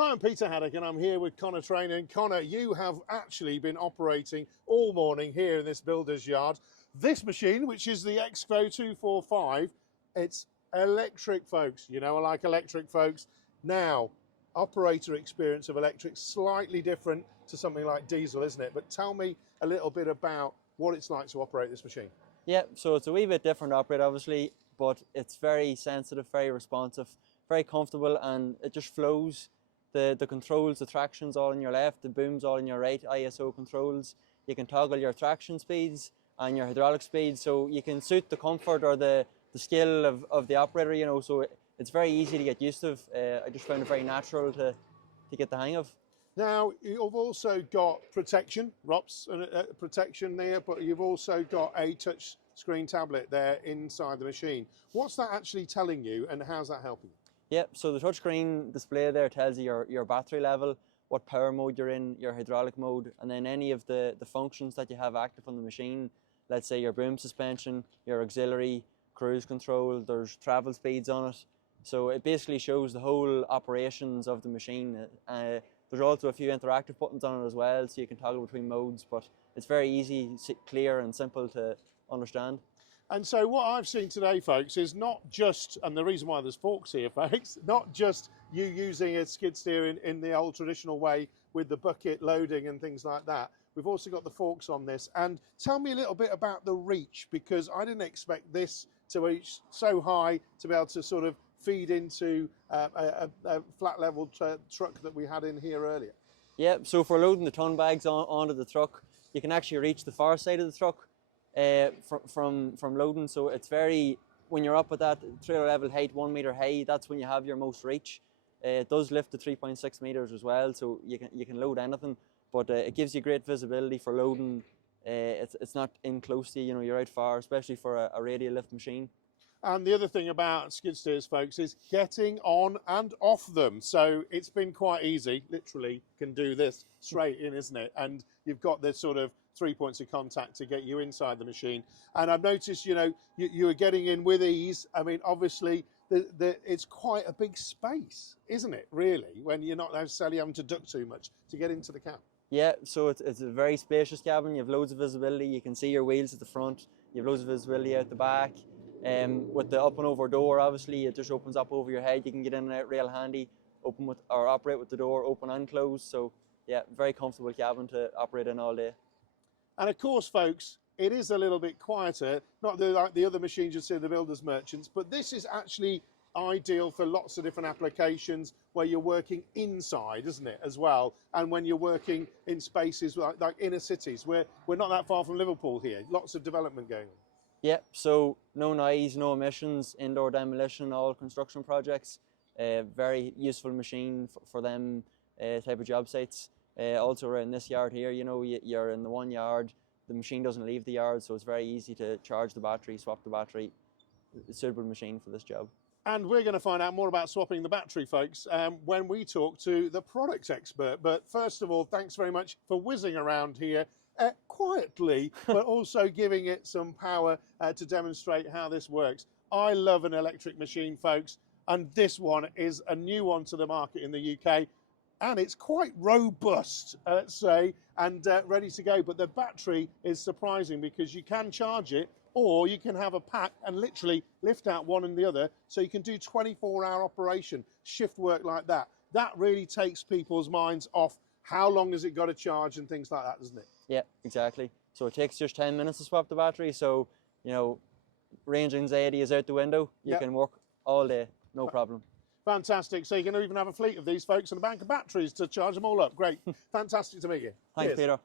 Hi, I'm Peter Haddock and I'm here with Conor Trainer. And Conor, you have actually been operating all morning here in this builder's yard. This machine, which is the Exvo EX245R, it's electric, folks. You know I like electric, folks. Now, operator experience of electric, slightly different to something like diesel, isn't it? But tell me a little bit about what it's like to operate this machine. Yeah, so it's a wee bit different to operate, obviously, but it's very sensitive, very responsive, very comfortable, and it just flows. The controls, the traction's all on your left, the boom's all on your right, ISO controls. You can toggle your traction speeds and your hydraulic speeds, so you can suit the comfort or the skill of the operator, you know, so it's very easy to get used to. I just found it very natural to get the hang of. Now, you've also got protection, ROPS protection there, but you've also got a touch screen tablet there inside the machine. What's that actually telling you and how's that helping you? Yeah, so the touchscreen display there tells you your battery level, what power mode you're in, your hydraulic mode, and then any of the functions that you have active on the machine. Let's say your boom suspension, your auxiliary, cruise control, there's travel speeds on it. So it basically shows the whole operations of the machine. There's also a few interactive buttons on it as well, so you can toggle between modes, but it's very easy, clear and simple to understand. And so what I've seen today, folks, is not just, and the reason why there's forks here, folks, not just you using a skid steer in the old traditional way with the bucket loading and things like that. We've also got the forks on this. And tell me a little bit about the reach, because I didn't expect this to reach so high to be able to sort of feed into a flat level truck that we had in here earlier. Yeah, so for loading the ton bags onto the truck, you can actually reach the far side of the truck from loading. So it's very, when you're up at that trailer level height, 1 meter high, that's when you have your most reach. It does lift to 3.6 meters as well, so you can load anything, but it gives you great visibility for loading. It's not in close to you, you know, you're out far, especially for a radial lift machine. And the other thing about skid steers, folks, is getting on and off them. So it's been quite easy, literally can do this straight in, isn't it? And you've got this sort of 3 points of contact to get you inside the machine. And I've noticed, you know, you are getting in with ease. I mean, obviously, it's quite a big space, isn't it, really, when you're not necessarily having to duck too much to get into the cab. Yeah, so it's a very spacious cabin. You have loads of visibility. You can see your wheels at the front. You have loads of visibility out the back. With the up and over door, obviously, it just opens up over your head. You can get in and out real handy, or operate with the door open and closed. So yeah, very comfortable cabin to operate in all day. And of course, folks, it is a little bit quieter, not like the other machines you see in the builders merchants, but this is actually ideal for lots of different applications where you're working inside, isn't it, as well? And when you're working in spaces like inner cities, where we're not that far from Liverpool here, lots of development going on. Yeah, so no noise, no emissions, indoor demolition, all construction projects. Very useful machine for them type of job sites. Also around this yard here, you know, you're in the one yard, the machine doesn't leave the yard, so it's very easy to charge the battery, swap the battery. It's a suitable machine for this job. And we're going to find out more about swapping the battery, folks, when we talk to the product expert. But first of all, thanks very much for whizzing around here quietly, but also giving it some power to demonstrate how this works. I love an electric machine, folks, and this one is a new one to the market in the UK, and it's quite robust, let's say, and ready to go. But the battery is surprising because you can charge it, or you can have a pack and literally lift out one and the other, so you can do 24-hour operation, shift work like that. That really takes people's minds off how long has it got to charge and things like that, doesn't it? Yeah, exactly. So it takes just 10 minutes to swap the battery. So, you know, range anxiety is out the window. You can work all day, no problem. Fantastic. So you can even have a fleet of these, folks, and a bank of batteries to charge them all up. Great. Fantastic to meet you. Thanks, Peter.